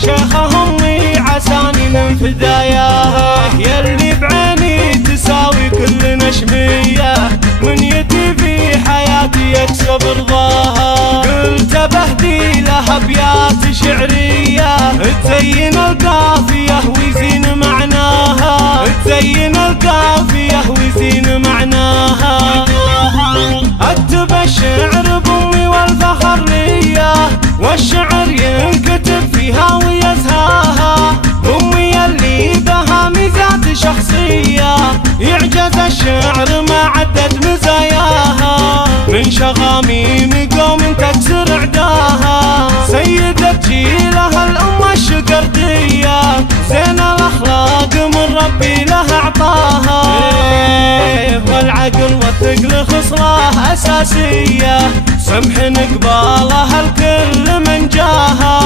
شيخة أمي عساني من فداياها، يلي بعيني تساوي كل نشمية، من يتي في حياتي يكسب رضاها. قلت بهدي لها ابيات شعرية تزين القافية ويزين معناها، تزين القافية ويزين معناها. اكتب الشعر بامي والفخر ليا، والشعر ينكتب فيها ويزهاها. امي اللي بها ميزات شخصية، يعجز الشعر ما عدد مزاياها. من شغامين قوم تكسر عداها، سيدة جيلها الأمة الشقردية، زين الأخلاق من ربي لها أعطاها. والعقل والثقل خصلة أساسية، سمح قبالها الكل من جاها.